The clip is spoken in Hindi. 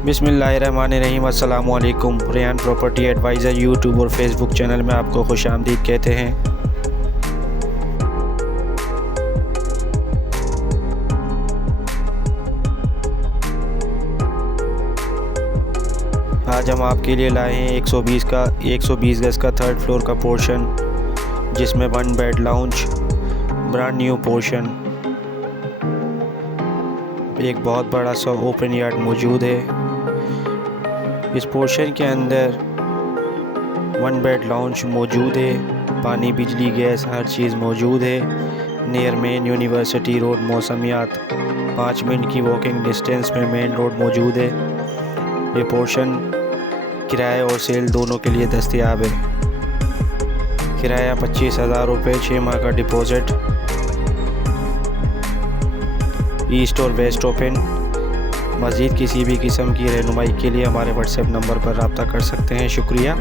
बिस्मिल्लाहिर्रहमानिर्रहीम। अस्सलामु अलैकुम। रेहान प्रॉपर्टी एडवाइज़र यूट्यूब और फेसबुक चैनल में आपको खुशामदीद कहते हैं। आज हम आपके लिए लाए हैं 120 गज़ का थर्ड फ्लोर का पोर्शन, जिसमें 1 bed lounge, brand new portion, एक बहुत बड़ा सा ओपन यार्ड मौजूद है। इस पोर्शन के अंदर 1 बेड लाउंज मौजूद है। पानी, बिजली, गैस हर चीज़ मौजूद है। नियर मेन यूनिवर्सिटी रोड मौसमियात 5 मिनट की वॉकिंग डिस्टेंस में मेन रोड मौजूद है। ये पोर्शन किराए और सेल दोनों के लिए दस्तयाब है। किराया 25,000 रुपये, 6 माह का डिपॉज़िट। ईस्ट और वेस्ट ओपन। मज़ीद किसी भी किस्म की रहनुमाई के लिए हमारे व्हाट्सएप नंबर पर रब्ता कर सकते हैं। शुक्रिया।